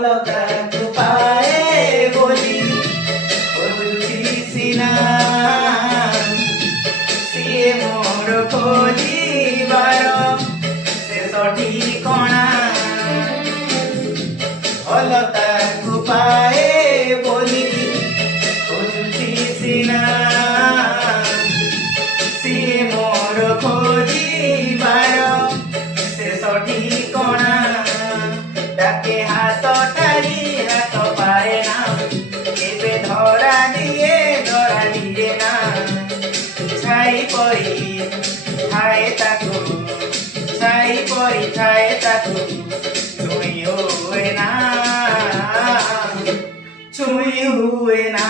অলকাକୁ ପାଏ ବୋଲି ଖୋଜୁଛି ସିନା ସିଏ ମୋର ଖୋଜିବାର ଶେଷ ଠିକଣା অলକାକୁ ପାଏ ବୋଲି ଖୋଜୁଛି ସିନା ସିଏ ମୋର ଖୋଜିବାର ଶେଷ ଠିକଣା ডাকে হাত ঠারি হাত পায় না কেবে ধরা দিয়ে না ছাই পরি ঠায় তাকু ছাই পরি ঠায় তাকু ছুঁই হুয়ে না ছুঁই হুয়ে না